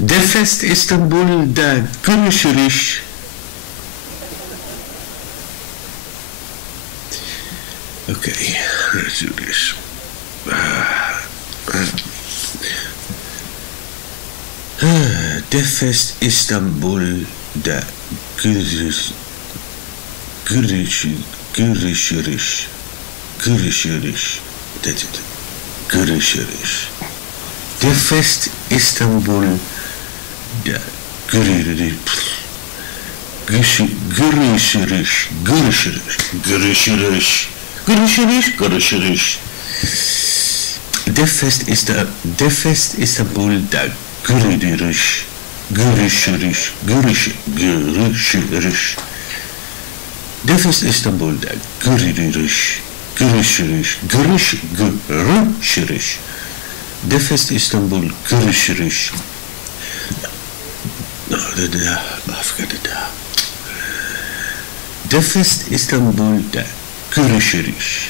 Defest Istanbul da görüşürüz. Okay, let's do this. Defest Istanbul da görüşürüz. That's it. Görüşürüz. Defest İstanbul da görüşürüz. Defest İstanbul da görüşürüz. Defest İstanbul da görüşürüz. Defest İstanbul görüşürüz. Defest İstanbul'da görüşürüz.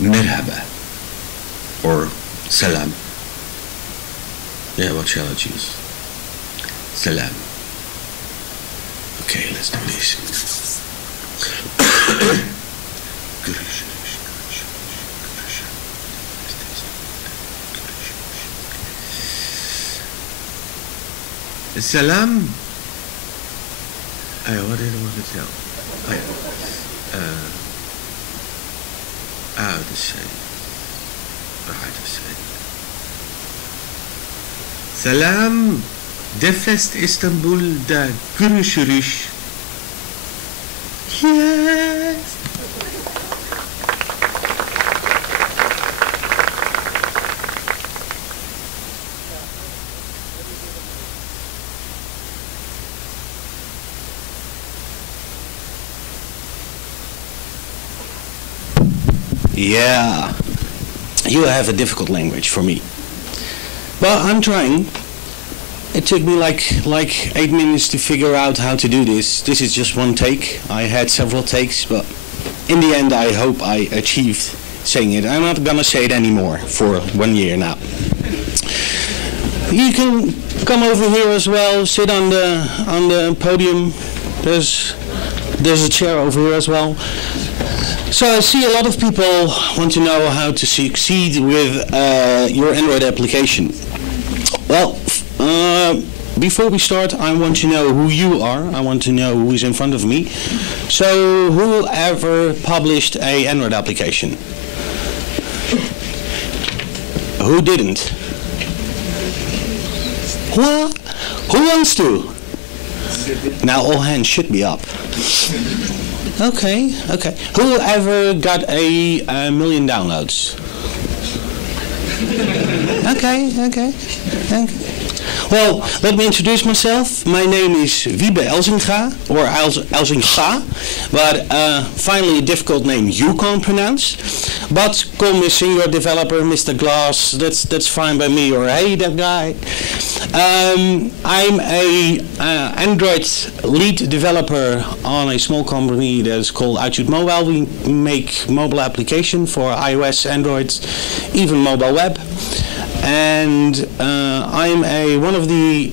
Merhaba. Or salam. Yeah, what shall I choose? Salam. Okay, let's do this. Salam. What did I want to tell? To say. Salam. Defest İstanbul'da görüşürüz. Yes. Yeah, you have a difficult language for me. But I'm trying. It took me like 8 minutes to figure out how to do this. This is just one take. I had several takes, but in the end I hope I achieved saying it. I'm not gonna say it anymore for 1 year now. You can come over here as well, sit on the podium. There's a chair over here as well. So I see a lot of people want to know how to succeed with your Android application. Well, before we start, I want to know who you are. I want to know who is in front of me. So who ever published a Android application? Who didn't? What? Who wants to? Now all hands should be up. Okay. Who ever got a million downloads? Okay. Well, let me introduce myself. My name is Wiebe Elsinga, or Elsinga, but finally a difficult name you can't pronounce. But call me senior developer, Mr. Glass, that's fine by me, or hey, that guy. I'm a Android lead developer on a small company that is called Outshoot Mobile. We make mobile application for iOS, Android, even mobile web. And I'm one of the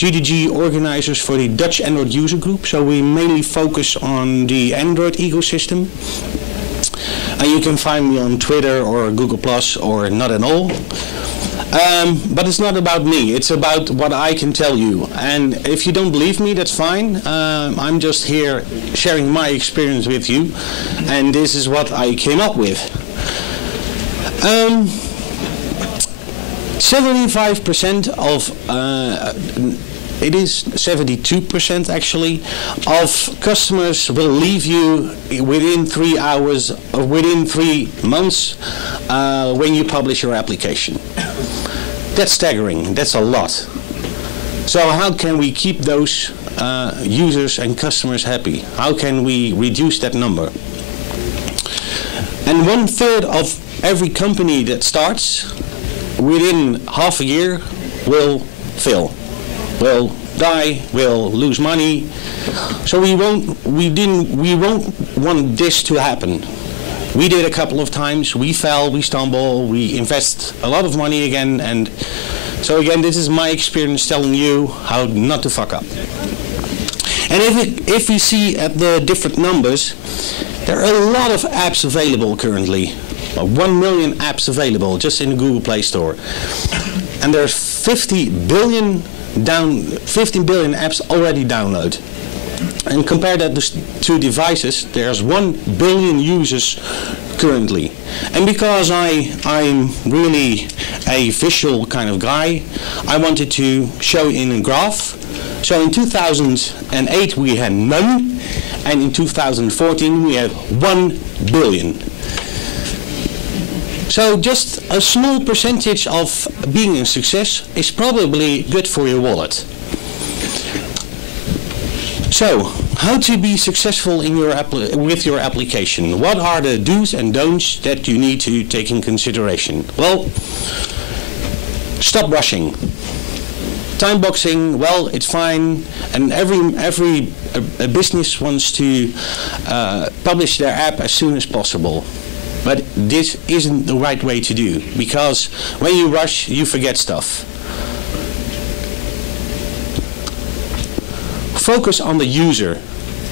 GDG organizers for the Dutch Android user group. So we mainly focus on the Android ecosystem. And you can find me on Twitter or Google Plus or not at all. But it's not about me, it's about what I can tell you. And if you don't believe me, that's fine. I'm just here sharing my experience with you. And this is what I came up with. 75% of, it is 72% actually, of customers will leave you within 3 hours or within 3 months when you publish your application. That's staggering, that's a lot. So how can we keep those users and customers happy? How can we reduce that number? And 1/3 of every company that starts within half a year will fail, will die, will lose money. So we won't want this to happen. We did a couple of times, we fell, we stumble, we invest a lot of money again, and So again, this is my experience telling you how not to fuck up. And if we see at the different numbers, there are a lot of apps available currently. 1 million apps available just in the Google Play Store. And there's 50 billion apps already downloaded. And compare that to devices, there's 1 billion users currently. And because I'm really a visual kind of guy, I wanted to show in a graph. So in 2008 we had none, and in 2014 we had 1 billion. So just a small percentage of being a success is probably good for your wallet. So, how to be successful in with your application? What are the do's and don'ts that you need to take in consideration? Well, stop rushing. Time boxing, well, it's fine, and every business wants to publish their app as soon as possible. But this isn't the right way to do, because when you rush, you forget stuff. Focus on the user,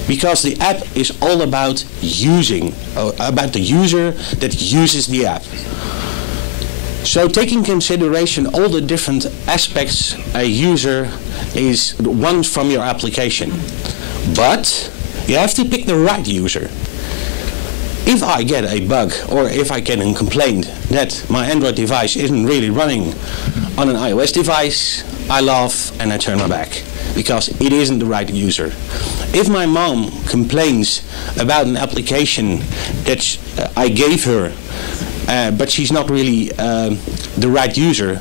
because the app is all about about the user that uses the app. So take in consideration all the different aspects a user wants from your application. But you have to pick the right user. If I get a bug, or if I get a complaint that my Android device isn't really running on an iOS device, I laugh and I turn my back, because it isn't the right user. If my mom complains about an application that I gave her, but she's not really the right user,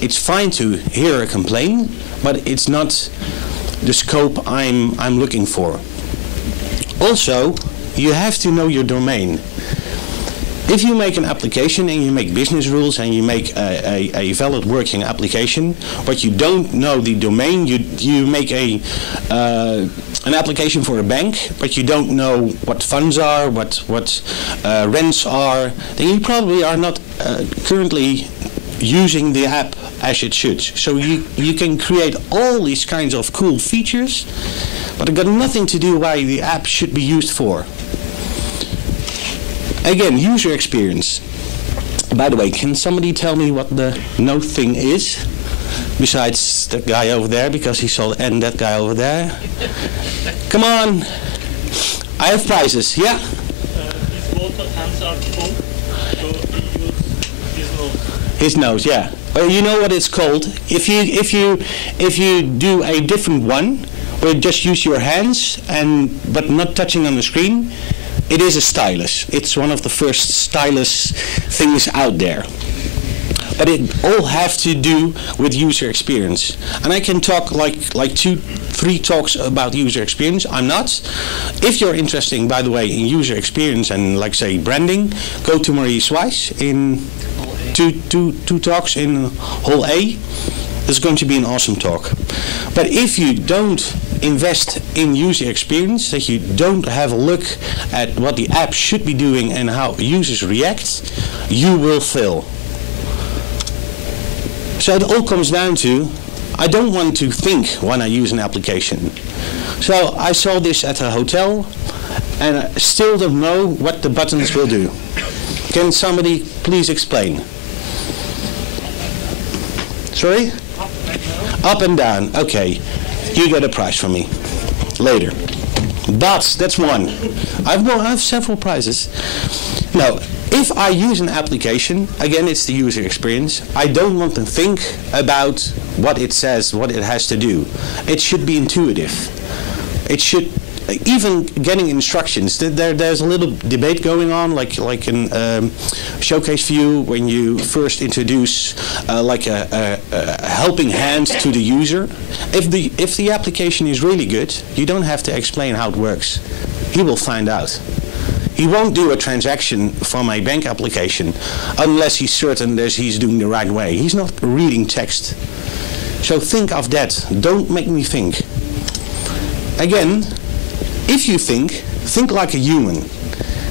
it's fine to hear her complain, but it's not the scope I'm looking for. Also, you have to know your domain. If you make an application and you make business rules and you make a valid working application, but you don't know the domain, you make an application for a bank, but you don't know what funds are, what rents are, then you probably are not currently using the app as it should. So you can create all these kinds of cool features, but it got nothing to do why the app should be used for. Again, user experience. By the way, can somebody tell me what the note thing is? Besides that guy over there, because he saw and that guy over there. Come on. I have prizes, yeah? His both hands are full, so he uses his nose. His nose, yeah. Well, you know what it's called. If you do a different one, where you just use your hands but not touching on the screen, it is a stylus. It's one of the first stylus things out there. But it all have to do with user experience. And I can talk like 2-3 talks about user experience. I'm not. If you're interested, by the way, in user experience and like say branding, go to Marie Swijs in two talks in Hall A. It's going to be an awesome talk. But if you don't invest in user experience, that you don't have a look at what the app should be doing and how users react, you will fail. So it all comes down to, I don't want to think when I use an application. So I saw this at a hotel and I still don't know what the buttons will do. Can somebody please explain? Sorry? Up and down. Okay. You get a prize from me later. That's one. I have several prizes. Now, if I use an application, again, it's the user experience. I don't want to think about what it says, what it has to do. It should be intuitive. It should, even getting instructions. There's a little debate going on, like in showcase view, when you first introduce like a helping hand to the user. If the application is really good, you don't have to explain how it works. He will find out. He won't do a transaction from a bank application unless he's certain that he's doing the right way. He's not reading text. So think of that. Don't make me think. Again, if you think like a human.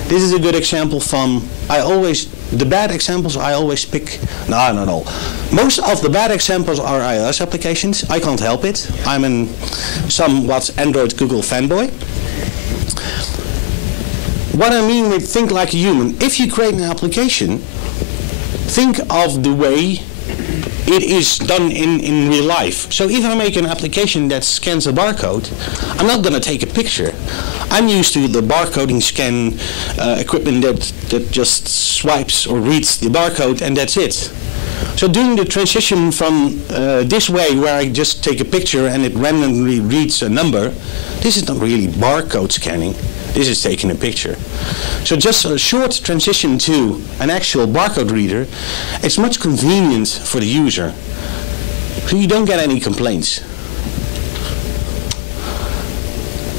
This is a good example from, I always the bad examples I always pick, no, not all. Most of the bad examples are iOS applications. I can't help it. I'm a somewhat Android Google fanboy. What I mean with think like a human, if you create an application, think of the way it is done in real life. So if I make an application that scans a barcode, I'm not going to take a picture. I'm used to the barcoding scan equipment that just swipes or reads the barcode and that's it. So doing the transition from this way where I just take a picture and it randomly reads a number, this is not really barcode scanning. This is taking a picture. So just a short transition to an actual barcode reader, it's much convenient for the user. So you don't get any complaints.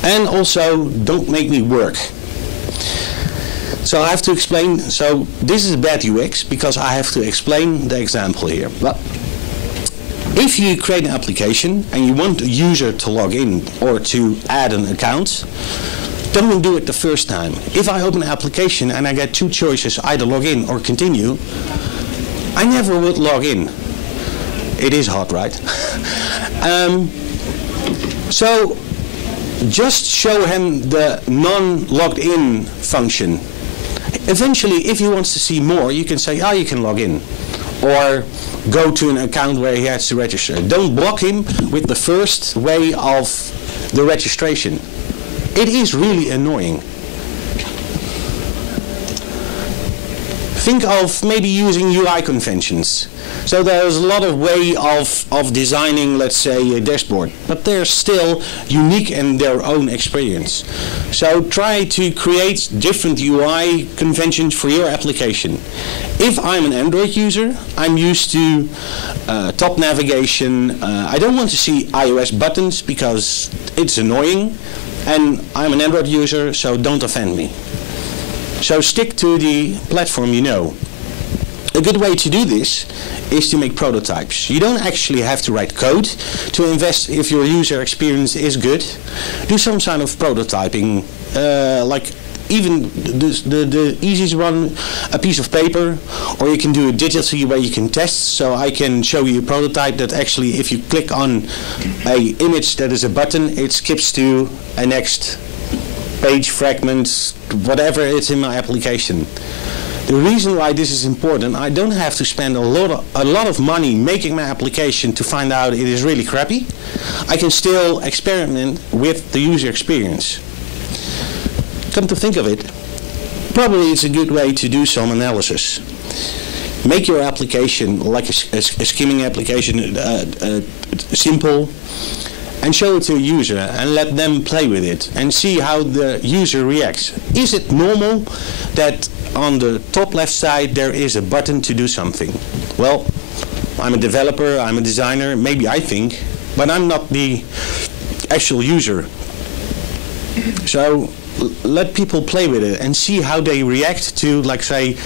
And also, don't make me work. So I have to explain, so this is a bad UX because I have to explain the example here. But if you create an application and you want a user to log in or to add an account, don't do it the first time. If I open an application and I get two choices, either log in or continue, I never would log in. It is hard, right? So just show him the non-logged in function. Eventually, if he wants to see more, you can say, you can log in. Or go to an account where he has to register. Don't block him with the first way of the registration. It is really annoying. Think of maybe using UI conventions. So there's a lot of way of designing, let's say, a dashboard, but they're still unique in their own experience. So try to create different UI conventions for your application. If I'm an Android user, I'm used to top navigation. I don't want to see iOS buttons because it's annoying. And I'm an Android user, so don't offend me. So stick to the platform you know. A good way to do this is to make prototypes. You don't actually have to write code to invest if your user experience is good. Do some kind of prototyping, like even the easiest one, a piece of paper, or you can do it digitally where you can test. So I can show you a prototype that actually if you click on a image that is a button, it skips to a next page, fragment, whatever it's in my application. The reason why this is important, I don't have to spend a lot of money making my application to find out it is really crappy. I can still experiment with the user experience. Come to think of it, probably it's a good way to do some analysis. Make your application like a skimming application simple and show it to a user and let them play with it and see how the user reacts. Is it normal that on the top left side there is a button to do something? Well, I'm a developer, I'm a designer, maybe I think, but I'm not the actual user. So let people play with it and see how they react to, like, say,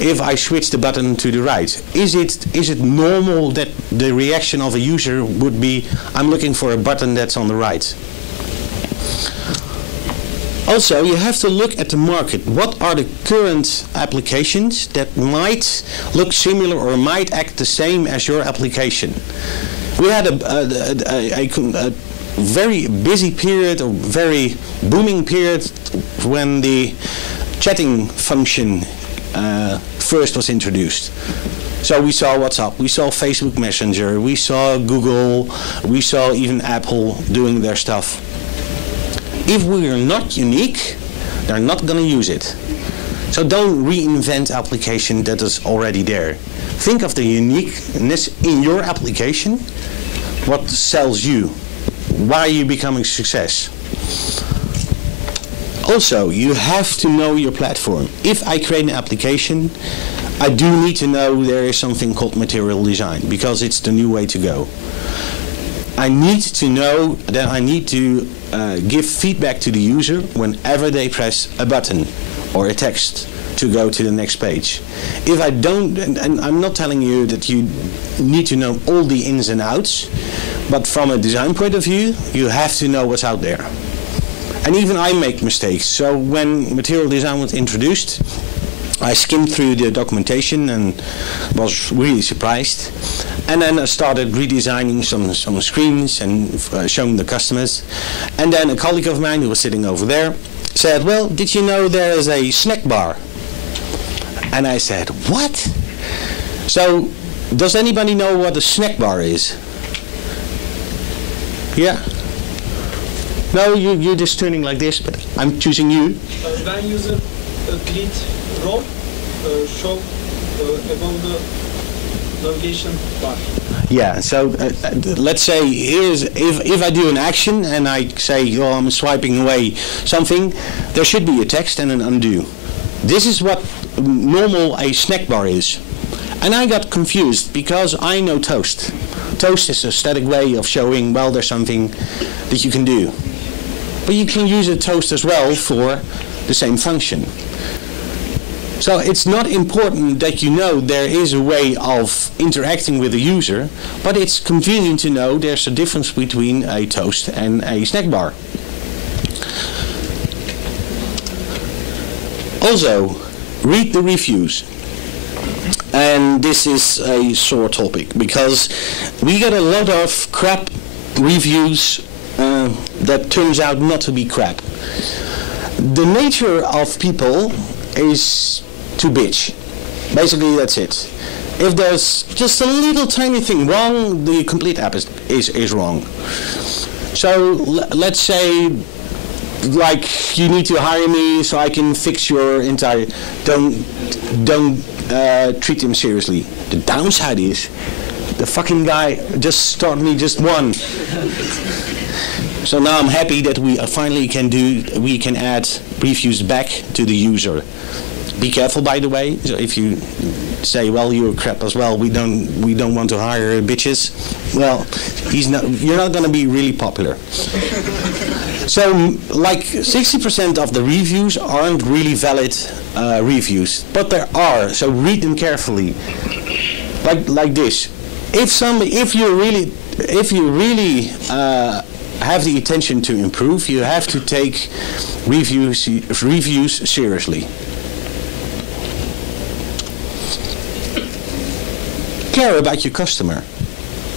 if I switch the button to the right. Is it normal that the reaction of a user would be, I'm looking for a button that's on the right? Also, you have to look at the market. What are the current applications that might look similar or might act the same as your application? We had a very busy period, or very booming period, when the chatting function first was introduced. So we saw WhatsApp, we saw Facebook Messenger, we saw Google, we saw even Apple doing their stuff. If we are not unique, they're not going to use it. So don't reinvent application that is already there. Think of the uniqueness in your application, what sells you. Why are you becoming a success? Also, you have to know your platform. If I create an application, I do need to know there is something called material design, because it's the new way to go. I need to know that I need to give feedback to the user whenever they press a button or a text to go to the next page. If I don't, and I'm not telling you that you need to know all the ins and outs, but from a design point of view, you have to know what's out there. And even I make mistakes. So when material design was introduced, I skimmed through the documentation and was really surprised. And then I started redesigning some screens and showing the customers. And then a colleague of mine who was sitting over there said, well, did you know there is a snack bar? And I said, what? So, does anybody know what a snack bar is? Yeah? No, you're just turning like this, but I'm choosing you. When user delete row, show above the navigation bar. Yeah, so let's say if I do an action and I say, oh, I'm swiping away something, there should be a text and an undo. This is what normal a snack bar is. And I got confused because I know toast. Toast is a static way of showing, well, there's something that you can do. But you can use a toast as well for the same function. So it's not important that you know there is a way of interacting with the user, but it's convenient to know there's a difference between a toast and a snack bar. Also, read the reviews. And this is a sore topic because we get a lot of crap reviews that turns out not to be crap. The nature of people is to bitch. Basically, that's it. If there's just a little tiny thing wrong, the complete app is wrong. So let's say, like, you need to hire me so I can fix your entire. Don't treat him seriously. The downside is, the fucking guy just started me just one. So now I'm happy that we finally can add reviews back to the user. Be careful, by the way. So if you say, well, you're crap as well, we don't want to hire bitches. Well, you're not going to be really popular. So, like 60% of the reviews aren't really valid reviews, but there are. So read them carefully. Like this. If you really have the intention to improve, you have to take reviews seriously. Care about your customer.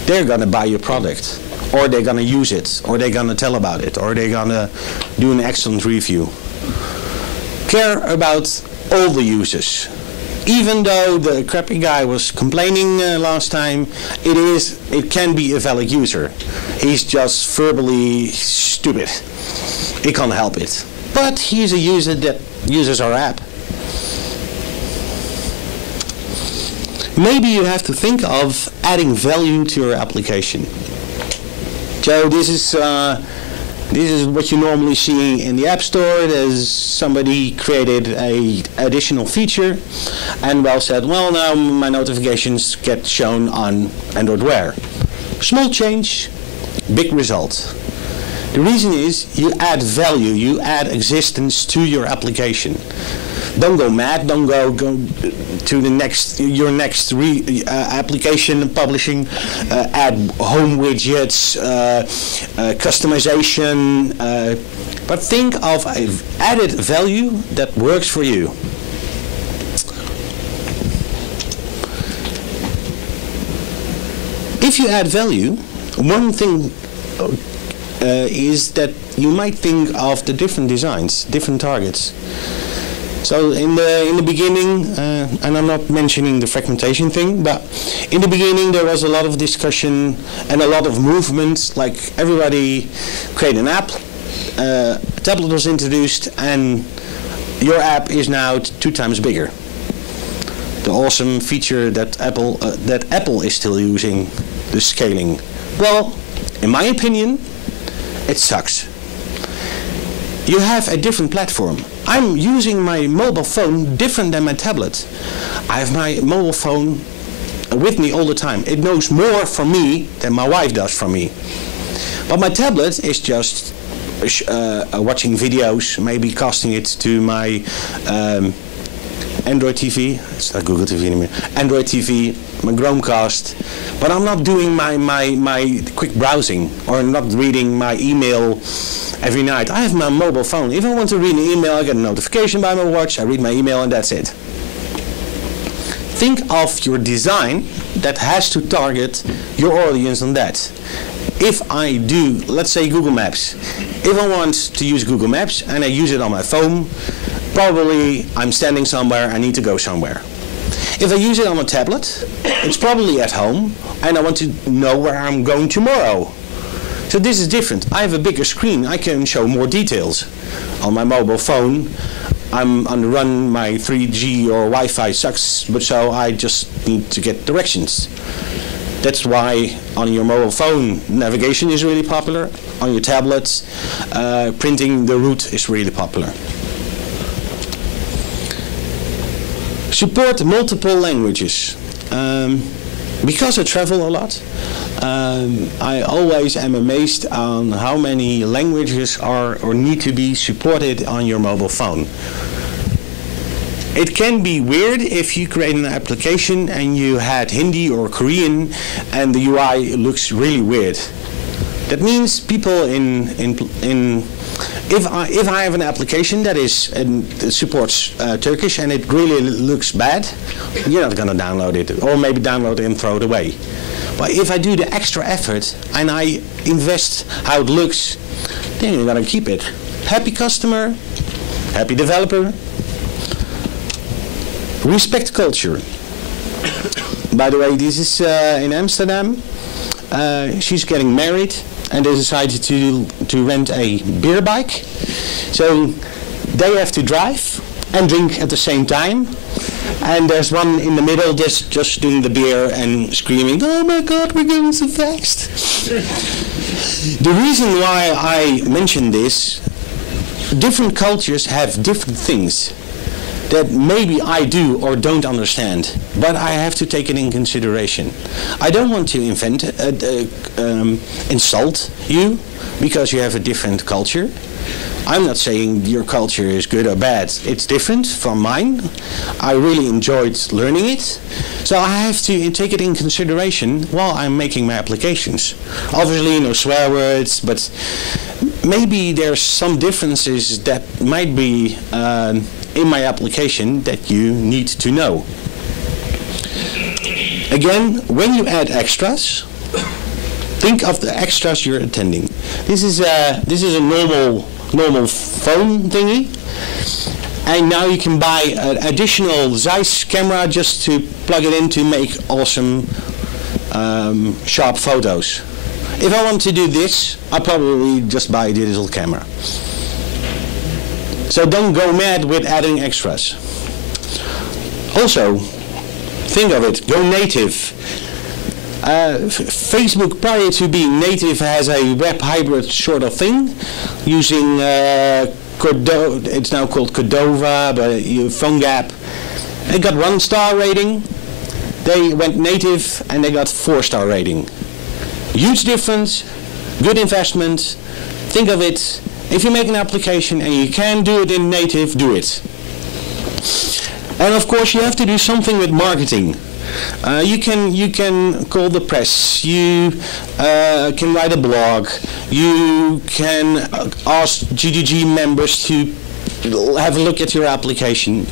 They're gonna buy your product, or they're gonna use it, or they're gonna tell about it, or they're gonna do an excellent review. Care about all the users. Even though the crappy guy was complaining last time, it can be a valid user. He's just verbally stupid. He can't help it. But he's a user that uses our app. Maybe you have to think of adding value to your application. So this is what you normally see in the App Store. There's somebody created a additional feature and said, well, now my notifications get shown on Android Wear. Small change, big result. The reason is you add value, you add existence to your application. Don't go mad, don't go to your next application publishing, add home widgets, customization, but think of added value that works for you. If you add value, one thing is that you might think of the different designs, different targets. So in the beginning, and I'm not mentioning the fragmentation thing, but in the beginning there was a lot of discussion and a lot of movement, like everybody created an app, a tablet was introduced, and your app is now 2 times bigger. The awesome feature that Apple is still using, the scaling. Well, in my opinion, it sucks. You have a different platform. I'm using my mobile phone different than my tablet. I have my mobile phone with me all the time. It knows more from me than my wife does from me. But my tablet is just watching videos, maybe casting it to my Android TV. It's not Google TV anymore. Android TV, my Chromecast. But I'm not doing my quick browsing or not reading my email every night. I have my mobile phone. If I want to read an email, I get a notification by my watch, I read my email, and that's it. think of your design that has to target your audience on that. If I do, let's say Google Maps, if I want to use Google Maps and I use it on my phone, probably I'm standing somewhere, I need to go somewhere. If I use it on a tablet, it's probably at home and I want to know where I'm going tomorrow. So this is different. I have a bigger screen, I can show more details. On my mobile phone, I'm on the run, my 3G or Wi-Fi sucks, but so I just need to get directions. That's why on your mobile phone, navigation is really popular. On your tablets, printing the route is really popular. Support multiple languages. Because I travel a lot, I always am amazed on how many languages are or need to be supported on your mobile phone. It can be weird if you create an application and you had Hindi or Korean and the UI looks really weird. That means people if I have an application that supports Turkish and it really looks bad, you're not going to download it, or maybe download it and throw it away. But if I do the extra effort and I invest how it looks, then you're going to keep it. Happy customer, happy developer. Respect culture. By the way, this is in Amsterdam. She's getting married and they decided to rent a beer bike. So they have to drive and drink at the same time. And there's one in the middle just doing the beer and screaming, "Oh my God, we're going so fast." The reason why I mention this, different cultures have different things that maybe I do or don't understand, but I have to take it in consideration. I don't want to insult you because you have a different culture. I'm not saying your culture is good or bad. It's different from mine. I really enjoyed learning it. So I have to take it in consideration while I'm making my applications. Obviously no swear words, but maybe there's some differences that might be in my application that you need to know. Again, when you add extras, think of the extras you're attending. This is a normal phone thingy, and now you can buy an additional Zeiss camera just to plug it in to make awesome sharp photos. If I want to do this, I'll probably just buy a digital camera. So don't go mad with adding extras. Also, think of it, go native. Facebook, prior to being native, has a web hybrid sort of thing, using it's now called Cordova, but PhoneGap. They got 1-star rating. They went native and they got 4-star rating. Huge difference, good investment. Think of it. If you make an application and you can do it in native, do it. And of course you have to do something with marketing. You can call the press, you can write a blog, you can ask GDG members to have a look at your application.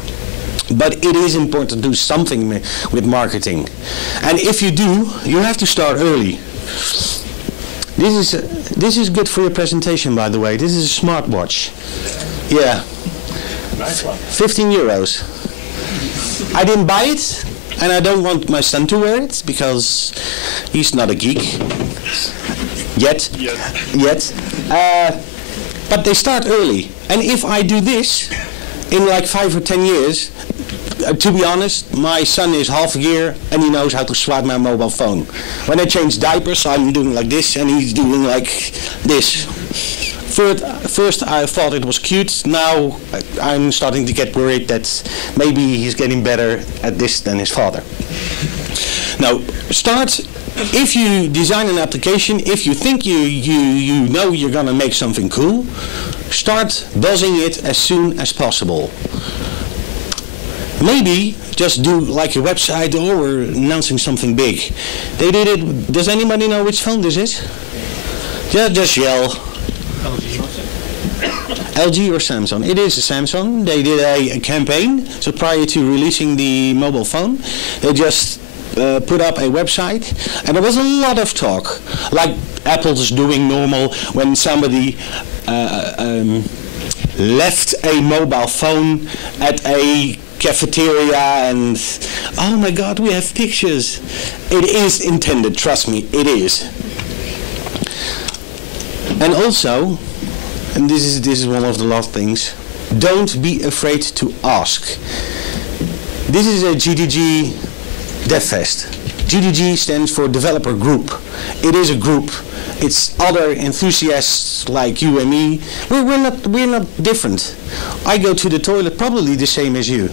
But it is important to do something with marketing. And if you do, you have to start early. This is good for your presentation, by the way. This is a smartwatch. Yeah. Nice one. 15 euros. I didn't buy it, and I don't want my son to wear it because he's not a geek yet. But they start early, and if I do this in like 5 or 10 years, to be honest, my son is half a year and he knows how to swipe my mobile phone. When I change diapers, I'm doing like this and he's doing like this. First I thought it was cute. Now I'm starting to get worried that maybe he's getting better at this than his father. Now, if you design an application, if you think you know you're gonna make something cool, start buzzing it as soon as possible. Maybe just do like a website or announcing something big. They did it. Does anybody know which phone this is? Yeah, just yell. LG or Samsung? It is a Samsung. They did a campaign. So prior to releasing the mobile phone, they just put up a website, and there was a lot of talk, like Apple's doing normal when somebody left a mobile phone at a cafeteria and, oh my god, we have pictures. It is intended, trust me, it is. And also, and this is one of the last things, don't be afraid to ask. This is a GDG DevFest. GDG stands for Developer Group. It is a group. It's other enthusiasts like you and me. We're not different. I go to the toilet probably the same as you.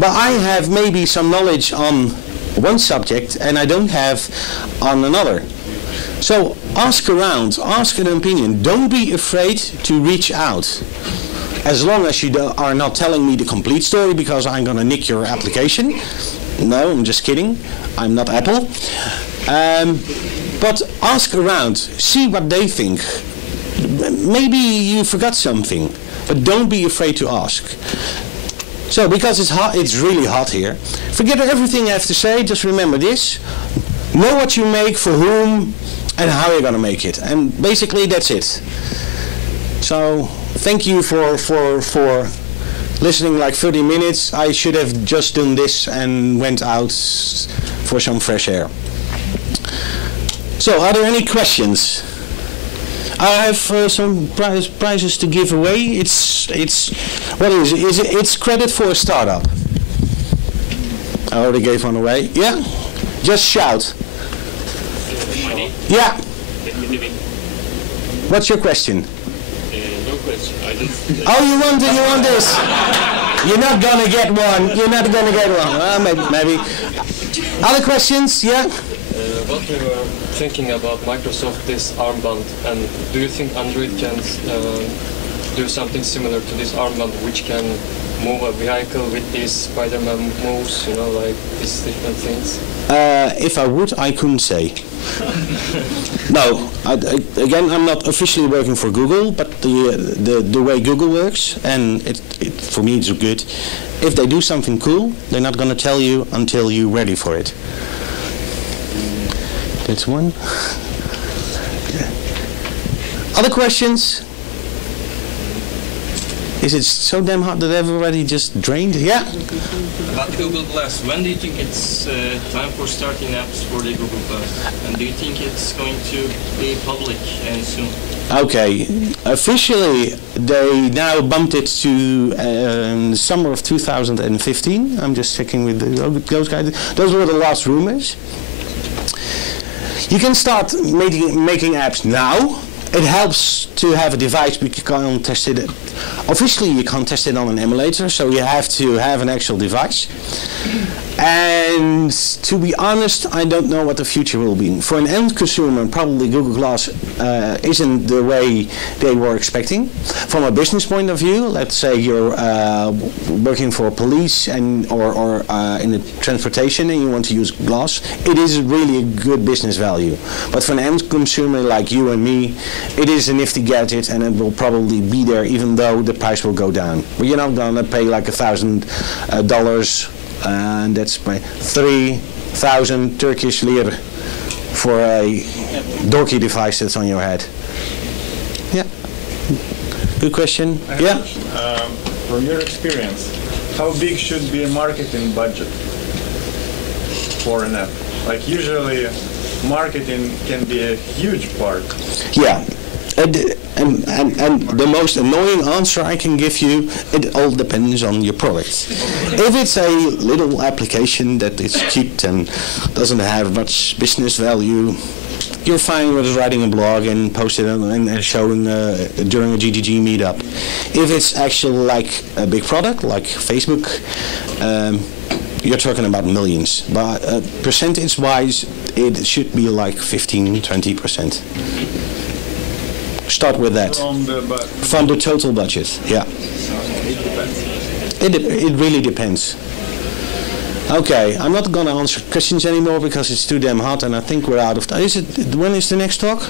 But I have maybe some knowledge on one subject and I don't have on another. So ask around, ask an opinion. Don't be afraid to reach out. As long as you are not telling me the complete story because I'm going to nick your application. No, I'm just kidding. I'm not Apple. But ask around, see what they think. Maybe you forgot something, but don't be afraid to ask. So, because it's hot, it's really hot here. Forget everything I have to say, just remember this. Know what you make, for whom, and how you're going to make it. And basically that's it. So, thank you for listening like 30 minutes. I should have just done this and went out for some fresh air. So, are there any questions? I have some prizes to give away. It's what is it? It's credit for a startup. I already gave one away. Yeah, just shout. Money? Yeah. Living. What's your question? No question. I just. Oh, you want this? You're not gonna get one. You're not gonna get one. Well, maybe. Other questions? Yeah. What we were thinking about Microsoft, this armband, and do you think Android can do something similar to this armband, which can move a vehicle with these Spider-Man moves, you know, like these different things? If I would, I couldn't say. No, again, I'm not officially working for Google, but the way Google works, and for me it's good. If they do something cool, they're not going to tell you until you're ready for it. That's one. Other questions? Is it so damn hot that everybody just drained? Yeah? About Google Glass, when do you think it's time for starting apps for the Google Glass? And do you think it's going to be public soon? Okay. Officially, they now bumped it to the summer of 2015. I'm just checking with those guys. Those were the last rumors. You can start making apps now. It helps to have a device, but you can't test it. Officially, you can't test it on an emulator, so you have to have an actual device. And to be honest, I don't know what the future will be. For an end consumer, probably Google Glass isn't the way they were expecting. From a business point of view, let's say you're working for police and or in the transportation and you want to use glass, it is really a good business value. But for an end consumer like you and me, it is a nifty gadget and it will probably be there even though the price will go down. But you're not going to pay like $1,000 and that's my 3,000 Turkish lira for a dorky device that's on your head. Yeah. Good question. Yeah. From your experience, how big should be a marketing budget for an app? Like usually, marketing can be a huge part. Yeah. And the most annoying answer I can give you, it all depends on your product. If it's a little application that is cheap and doesn't have much business value, you're fine with writing a blog and post it and showing during a GDG meetup. If it's actually like a big product, like Facebook, you're talking about millions. But percentage-wise, it should be like 15-20%. Start with that. From the total budget, yeah. It really depends. Okay, I'm not going to answer questions anymore because it's too damn hot and I think we're out of time. When is the next talk?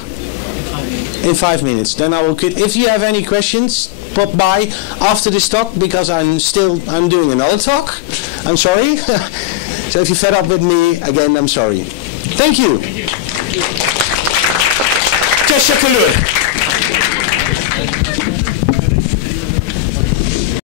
In 5 minutes. Then I will quit. If you have any questions, pop by after this talk, because I'm doing another talk. I'm sorry. So if you're fed up with me, again, I'm sorry. Thank you. Thank you.